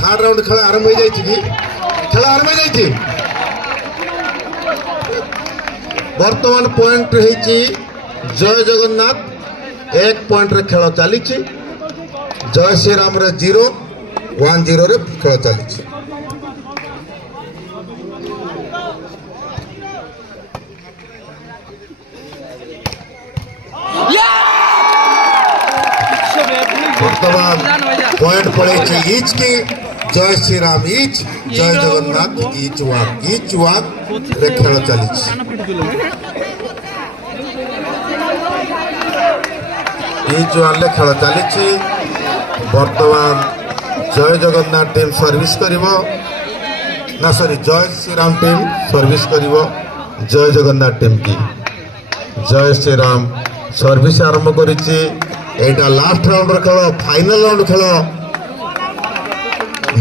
third round खेल आरंभ हो जाए कि खेल आरंभ हो जाए बर्तमान पॉइंट है जय जगन्नाथ 1 पॉइंट रे खेल चली जय श्री राम रे 0-1-0 रे खेल चली वर्तमान पॉइंट पड़े इच की जय श्री राम इच जय जगन्नाथ इच वाक रे खेल चली इच वाले खेल चली वर्तमान जय जगन्नाथ टीम सर्विस करिवो ना सॉरी जय श्री राम टीम सर्विस करिवो जय जगन्नाथ टीम की जय श्री राम सर्विस आरंभ करिछि एटा लास्ट राउंड खेल फाइनल राउंड खेल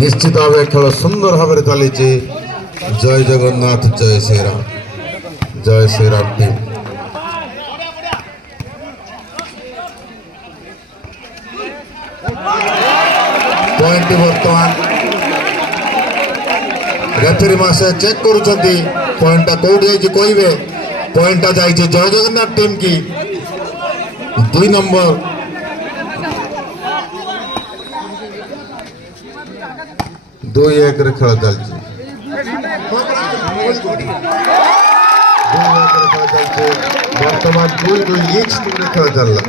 निश्चित भाव खेल सुंदर भाव चली जय जगन्नाथ जय श्री राम टीम पॉइंट वर्तमान रेफरी मासे चेक करुछंती पॉइंट कोड जाई कहबे पॉइंट जाई जय जगन्नाथ टीम की 2 नंबर 2-1 रे खेल चलछि 2-1 रे खेल चलछि वर्तमान 2-2 इच रे खेल चलला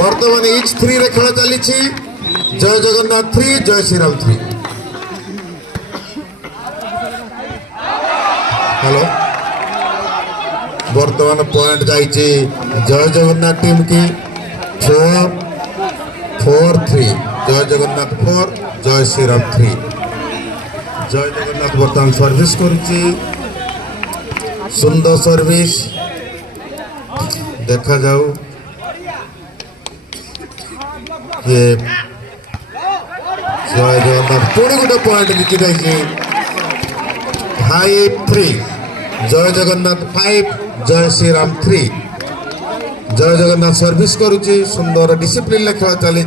वर्तमान इच 3 रे खेल चली जय जगन्नाथ 3 जय श्री राम 3 हेलो वर्तमान पॉइंट जाइए जय जगन्नाथ टीम की 4-3 जय जगन्नाथ 4 जय श्री राम 3 जय जगन्नाथ वर्तमान सर्विस करुच्ची सुंदर सर्विस देखा जाऊ ये जय जगन्नाथ पुणी गोटे पॉइंट जीति जाइए 5-3 जय जगन्नाथ 5 जय श्री राम 3 जय जगन्नाथ सर्विस करुच्ची सुंदर डिसिप्लिन खेल चली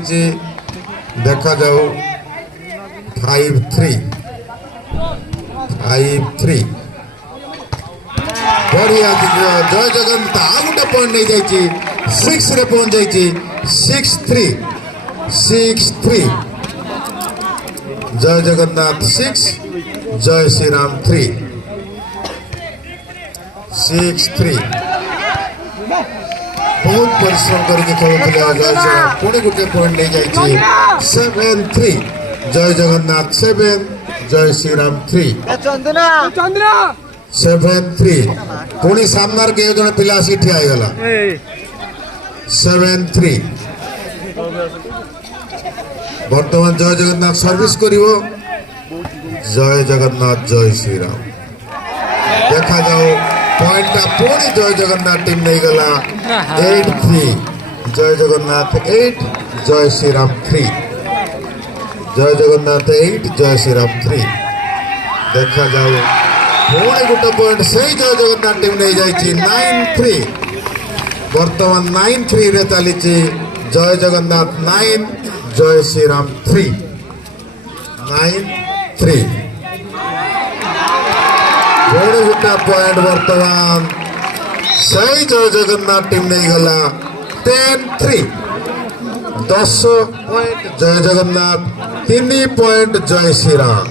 देखा जाऊ 5-3 बढ़िया जय जगन्नाथ आ गोटे पॉइंट नहीं जाइए 6 रे पहुंच जाइए 6-3 जय जगन्नाथ 6 जय श्री राम 3 6-3 बहुत परिश्रम करके खेलुले जय श्री राम पुणी गोटे पॉइंट नहीं जाइए 7-3 जय जगन्नाथ 7 जय श्री राम 3 7-3 पुणी सामनार के जन पिला आसी ठिया गला 7-3 वर्तमान जय जगन्नाथ सर्विस करिवो जय जगन्नाथ जय श्री राम देखा जाओ पॉइंट पुणी जय जगन्नाथ टीम नहीं गला 8-3 जय जगन्नाथ 8 जय श्री राम 3 जय जगन्नाथ 8 जय श्री राम 3 देखा जाओ पुणी गोटे पॉइंट सही जय जगन्नाथ टीम नहीं जाइए 9-3 वर्तमान 9-3 रे चली जय जगन्नाथ 9 जय श्री राम 3 9-3 पुणी गोटे पॉइंट वर्तमान सही जय जगन्नाथ टीम नहीं गला 10-3 10 पॉइंट जय जगन्नाथ 3 पॉइंट जय श्री राम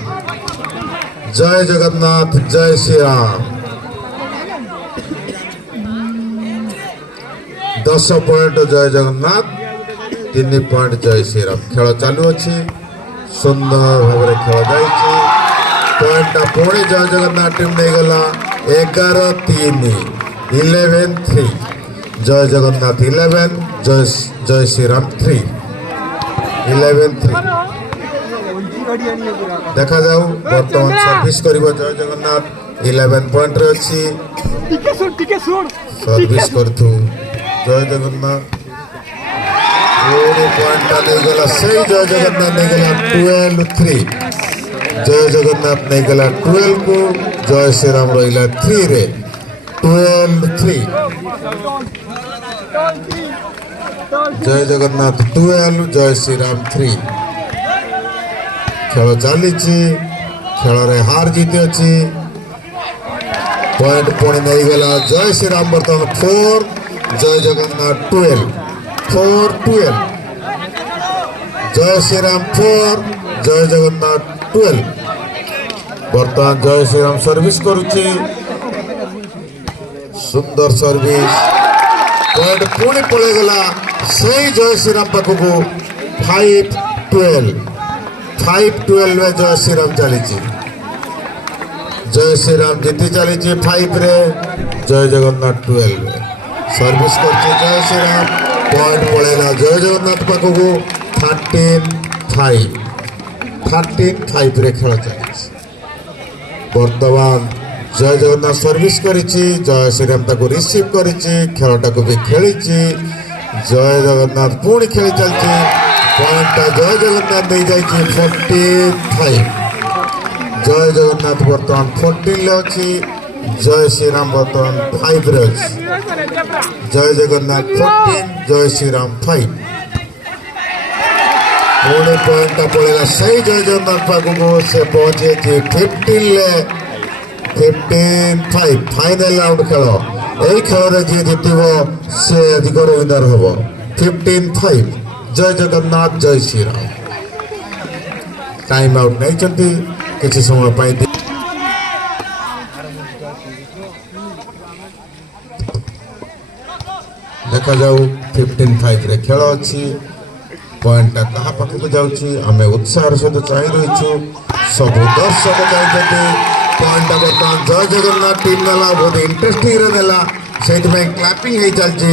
जय जगन्नाथ जय श्री राम 10 पॉइंट जय जगन्नाथ 3 पॉइंट जय श्री राम खेल चालू अच्छी सुंदर भाव खेल जाइए পয়েন্টটা পুଣି জয় জଗନ୍ନାଥ ଟିମ୍ ନେଇଗଲା 11-3 11-3 ଜୟ ଜଗନ୍ନାଥ 11 ଜୟ ଶ୍ରୀରାମ 3 11-3 ଦେଖାଯାଉ ବର୍ତ୍ତମାନ ସର୍ଭିସ କରିବ ଜୟ ଜଗନ୍ନାଥ 11 ପଏଣ୍ଟରେ ଅଛି ସର୍ଭିସ କରୁଥୁ ଜୟ ଜଗନ୍ନାଥ ପୁଣି ପଏଣ୍ଟଟା ନେଇଗଲା ସେଇ ଜୟ ଜଗନ୍ନାଥ ନେଇଗଲା 12-3 ଜୟ ଜଗନ୍ନାଥ ନେଇଗଲା 12 କୁ ଜୟ ଶ୍ରୀରାମ ରହିଲା 3 ରେ 12-3 ଜୟ ଜଗନ୍ନାଥ 12 ଜୟ ଶ୍ରୀରାମ 3 ଖେଳ ଚାଲିଛି ଖେଳରେ ହାର ଜିତି ଅଛି ପଏଣ୍ଟ ପୁଣି ନେଇଗଲା ଜୟ ଶ୍ରୀରାମ ବର୍ତ୍ତମାନ 4 ଜୟ ଜଗନ୍ନାଥ 12 4-12 ଜୟ ଶ୍ରୀରାମ 4 ଜୟ ଜଗନ୍ନାଥ 12 ବର୍ତ୍ତମାନ ଜୟ ଶ୍ରୀରାମ ସର୍ଭିସ କରୁଛି ସୁନ୍ଦର ସର୍ଭିସ ପଏଣ୍ଟ ପୁଣି ପଳେଇଗଲା ସେଇ ଜୟ ଶ୍ରୀରାମ ପାଖକୁ 5-12 5-12 ଜୟ ଶ୍ରୀରାମ ଚାଲିଛି ଜୟ ଶ୍ରୀରାମ ଜିତି ଚାଲିଛି 5 ରେ ଜୟ ଜଗନ୍ନାଥ 12 ରେ ସର୍ଭିସ କରୁଛି ଜୟ ଶ୍ରୀରାମ ପଏଣ୍ଟ ପଳେଇଲା ଜୟ ଜଗନ୍ନାଥ ପାଖକୁ 13-5 ରେ ଖେଳ ଚାଲିଛି ବର୍ତ୍ତମାନ ଜୟ ଜଗନ୍ନାଥ ସର୍ଭିସ କରିଛି ଜୟ ଶ୍ରୀରାମ ତାକୁ ରିସିଭ କରିଛି ଖେଳଟାକୁ ବି ଖେଳିଛି ଜୟ ଜଗନ୍ନାଥ ପୁଣି ଖେଳି ଚାଲିଛି ପଏଣ୍ଟଟା ଜୟ ଜଗନ୍ନାଥ ନେଇଯାଇଛି 45 ଜୟ ଜଗନ୍ନାଥ ବର୍ତ୍ତମାନ 14 ରେ ଅଛି ଜୟ ଶ୍ରୀରାମ ବର୍ତ୍ତମାନ 5 ରେ ଅଛି ଜୟ ଜଗନ୍ନାଥ 14 ଜୟ ଶ୍ରୀରାମ 5 ପୁଣି ପଏଣ୍ଟଟା ପଳେଇଲା ସେଇ ଜୟ ଜଗନ୍ନାଥ ପାଖକୁ ସେ ପହଞ୍ଚିଯାଇଛି 15 ରେ 15-5 ଫାଇନାଲ ରାଉଣ୍ଡ ଖେଳ এই ଖେଳରେ ଯିଏ ଜିତିବ ସେ ଅଧିକର ୱିନର ହେବ 15-5 ଜୟ ଜଗନ୍ନାଥ ଜୟ ଶ୍ରୀରାମ ଟାଇମ୍ ଆଉଟ୍ ନେଇଛନ୍ତି କିଛି ସମୟ ପାଇଁ ଦେଖାଯାଉ 15-5 ରେ ଖେଳ ଅଛି ପଏଣ୍ଟଟା କାହା ପାଖକୁ ଯାଉଛି ଆମେ ଉତ୍ସାହର ସହିତ ଚାହିଁ ରହିଛୁ ସବୁ ଦର୍ଶକ ଚାହିଁଛନ୍ତି ପଏଣ୍ଟଟା ବର୍ତ୍ତମାନ ଜୟ ଜଗନ୍ନାଥ ଟିମ୍ ନେଲା ବହୁତ ଇଣ୍ଟରେଷ୍ଟିଂରେ ନେଲା ସେଇଥିପାଇଁ କ୍ଲାପିଂ ହେଇ ଚାଲିଛି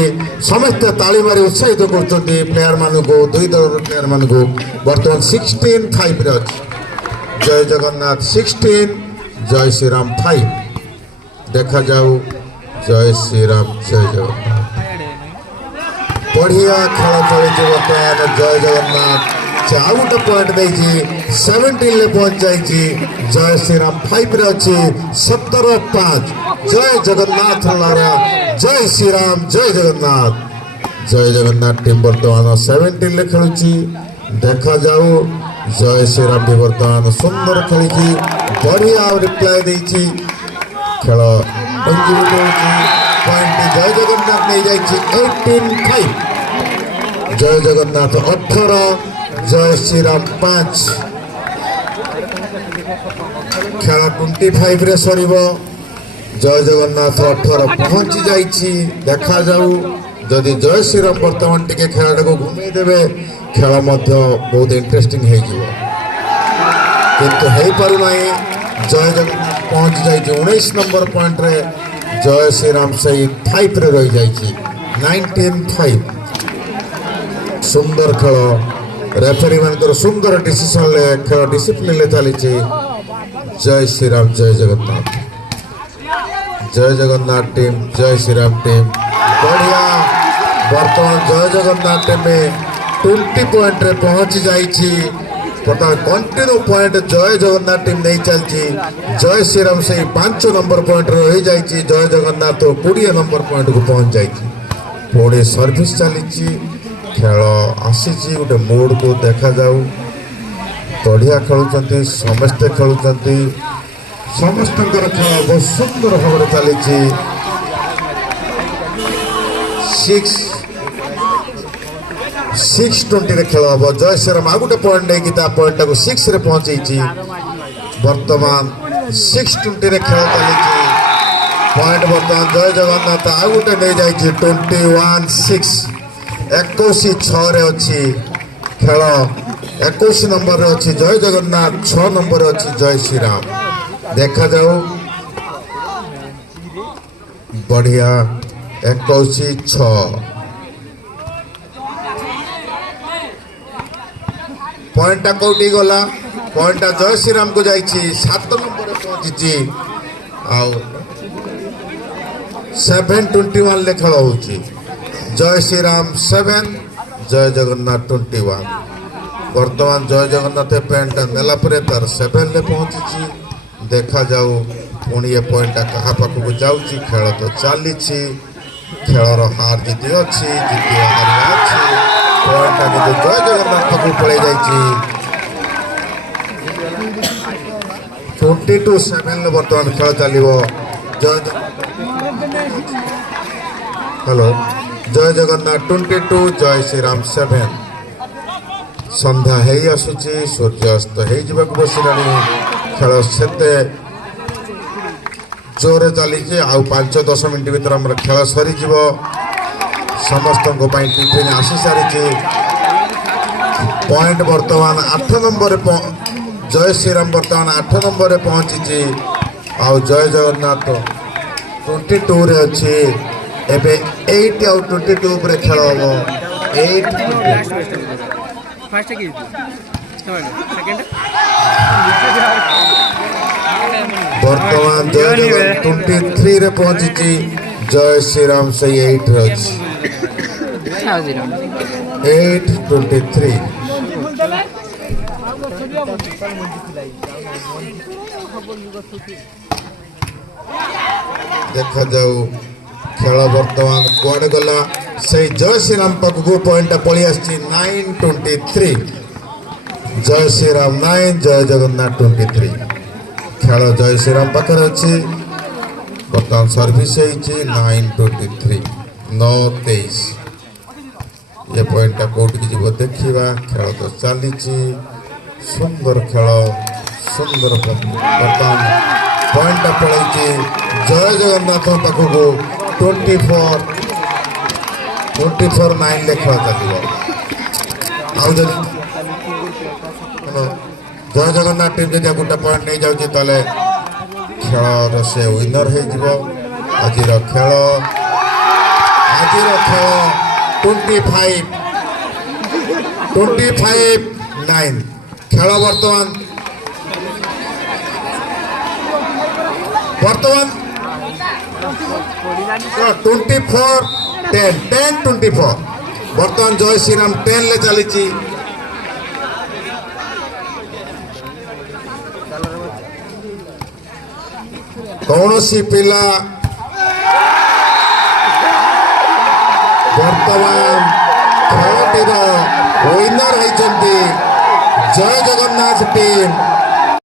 ସମସ୍ତେ ତାଳି ମାରି ଉତ୍ସାହିତ କରୁଛନ୍ତି ପ୍ଲେୟାରମାନଙ୍କୁ ଦୁଇ ଦଳର ପ୍ଲେୟାରମାନଙ୍କୁ ବର୍ତ୍ତମାନ 16-5 ରେ ଅଛି ଜୟ ଜଗନ୍ନାଥ 16 ଜୟ ଶ୍ରୀରାମ 5 ଦେଖାଯାଉ ଜୟ ଶ୍ରୀରାମ ଜୟ ଜଗନ୍ନାଥ ବଢ଼ିଆ ଖେଳ ଖେଳିଛି ବର୍ତ୍ତମାନ ଜୟ ଜଗନ୍ନାଥ ସେ ଆଉ ଗୋଟେ ପଏଣ୍ଟ ଦେଇଛି 17 ରେ ପହଞ୍ଚି ଯାଇଛି ଜୟ ଶ୍ରୀରାମ 5 ରେ ଅଛି 17-5 ଜୟ ଜଗନ୍ନାଥ ଜୟ ଶ୍ରୀରାମ ଜୟ ଜଗନ୍ନାଥ ଟିମ୍ ବର୍ତ୍ତମାନ 17 ରେ ଖେଳୁଛି ଦେଖାଯାଉ ଜୟ ଶ୍ରୀରାମ ବି ବର୍ତ୍ତମାନ ସୁନ୍ଦର ଖେଳିଛି ବଢ଼ିଆ ରିପ୍ଲାଏ ଦେଇଛି ଖେଳ ପଏଣ୍ଟ ଜୟ ଜଗନ୍ନାଥ ନେଇଯାଇଛି 18-5 ଜୟ ଜଗନ୍ନାଥ 18 ଜୟ ଶ୍ରୀରାମ 5 ଖେଳ 25 ରେ ସରିବ ଜୟ ଜଗନ୍ନାଥ 18 ପହଞ୍ଚି ଯାଇଛି ଦେଖାଯାଉ ଯଦି ଜୟ ଶ୍ରୀରାମ ବର୍ତ୍ତମାନ ଟିକେ ଖେଳଟାକୁ ଘୁମେଇ ଦେବେ ଖେଳ ମଧ୍ୟ ବହୁତ ଇଣ୍ଟରେଷ୍ଟିଂ ହେଇଯିବ କିନ୍ତୁ ହେଇପାରୁନାହିଁ ଜୟ ଜଗନ୍ନାଥ ପହଞ୍ଚି ଯାଇଛି 19 ନମ୍ବର ପଏଣ୍ଟରେ ଜୟ ଶ୍ରୀରାମ ସେଇ 5 ରେ ରହିଯାଇଛି 19-5 ସୁନ୍ଦର ଖେଳ ରେଫେରୀ ମାନଙ୍କର ସୁନ୍ଦର ଡିସିସନରେ ଖେଳ ଡିସିପ୍ଲିନରେ ଚାଲିଛି ଜୟ ଶ୍ରୀରାମ ଜୟ ଜଗନ୍ନାଥ ଟିମ୍ ଜୟ ଶ୍ରୀରାମ ଟିମ୍ ବଢ଼ିଆ ବର୍ତ୍ତମାନ ଜୟ ଜଗନ୍ନାଥ ଟିମ୍ 20 ପଏଣ୍ଟରେ ପହଞ୍ଚି ଯାଇଛି ବର୍ତ୍ତମାନ କଣ୍ଟିନ୍ୟୁ ପଏଣ୍ଟ ଜୟ ଜଗନ୍ନାଥ ଟିମ୍ ନେଇ ଚାଲିଛି ଜୟ ଶ୍ରୀରାମ ସେଇ 5 ନମ୍ବର ପଏଣ୍ଟରେ ରହିଯାଇଛି ଜୟ ଜଗନ୍ନାଥ 20 ନମ୍ବର ପଏଣ୍ଟକୁ ପହଞ୍ଚି ଯାଇଛି ପୁଣି ସର୍ଭିସ ଚାଲିଛି ଖେଳ ଆସିଛି ଗୋଟେ ମୋଡ଼କୁ ଦେଖାଯାଉ ବଢ଼ିଆ ଖେଳୁଛନ୍ତି ସମସ୍ତେ ଖେଳୁଛନ୍ତି ସମସ୍ତଙ୍କର ଖେଳ ବହୁତ ସୁନ୍ଦର ଭାବରେ ଚାଲିଛି 6-20 ରେ ଖେଳ ହେବ ଜୟ ଶ୍ରୀରାମ ଆଉ ଗୋଟେ ପଏଣ୍ଟ ନେଇକି ତା ପଏଣ୍ଟଟାକୁ 6 ରେ ପହଞ୍ଚେଇଛି ବର୍ତ୍ତମାନ 6-20 ରେ ଖେଳ ଚାଲିଛି ପଏଣ୍ଟ ବର୍ତ୍ତମାନ ଜୟ ଜଗନ୍ନାଥ ଆଉ ଗୋଟେ ନେଇଯାଇଛି 21-6 21-6 ରେ ଅଛି ଖେଳ 21 ନମ୍ବରରେ ଅଛି ଜୟ ଜଗନ୍ନାଥ 6 ନମ୍ବରରେ ଅଛି ଜୟ ଶ୍ରୀରାମ देखा जाओ बढ़िया 21-6 पॉइंटा कौटी गला पॉइंटा जय श्रीराम को जाइए 7 नंबर पहुंची आउ 7-21 ले खेल हो जय श्रीराम 7 जय जगन्नाथ 21 वर्तमान जय जगन्नाथ पॉइंटा नेला परे तार 7 ले पहुंची देखा जाऊ पुणी ये पॉइंटा कहा पाखक जाऊँगी खेल तो चली खेलर हार जीति अच्छी जीति हारिया अच्छी पॉइंटा कि जय जगन्नाथ पाखक पड़े जाइए 22-7 बर्तमान खेल चलो जय हेलो जय जगन्नाथ 22 जय श्रीराम 7 संध्या है आसूची सूर्यास्त हो बसला खेल से जोरे चली आउ 5-10 मिनट भर आम खेल सरी समस्त टिफिन आसी सारी पॉइंट बर्तमान 8 नंबर जय श्रीराम बर्तमान 8 नंबर पहुंची आउ जय जगन्नाथ 22 रे अच्छी एबे 8 आउ 22 पर खेल हम 8 वर्तमान जय जगन्नाथ 23 रे पहुंची जय श्रीराम से 8 रे अच्छी 8-23 देखा जाऊ खेल वर्तमान कुआडे गला से जय श्रीराम पाखक पॉइंट पलि आसी 9-23 जय श्रीराम 9 जय जगन्नाथ 23 खेल जय श्रीराम पाखे अच्छी बर्तमान सर्विस 9-23 9-23 ये पॉइंटा कौटी जीव देखा खेल तो चली सुंदर खेल सुंदर बर्तमान पॉइंटा पड़े जय जगन्नाथ पाखक 24-9 ले खेल चलो जय जगन्नाथ टीम जब गोटे पॉइंट नहीं जाऊँगी ताले खेल से विनर हो आज खेल 25-9 खेल वर्तमान 10-24 वर्तमान जय श्रीराम 10 ले चली कौन सी पिला वर्तमान खेलटीर विनर होती जय जगन्नाथ टीम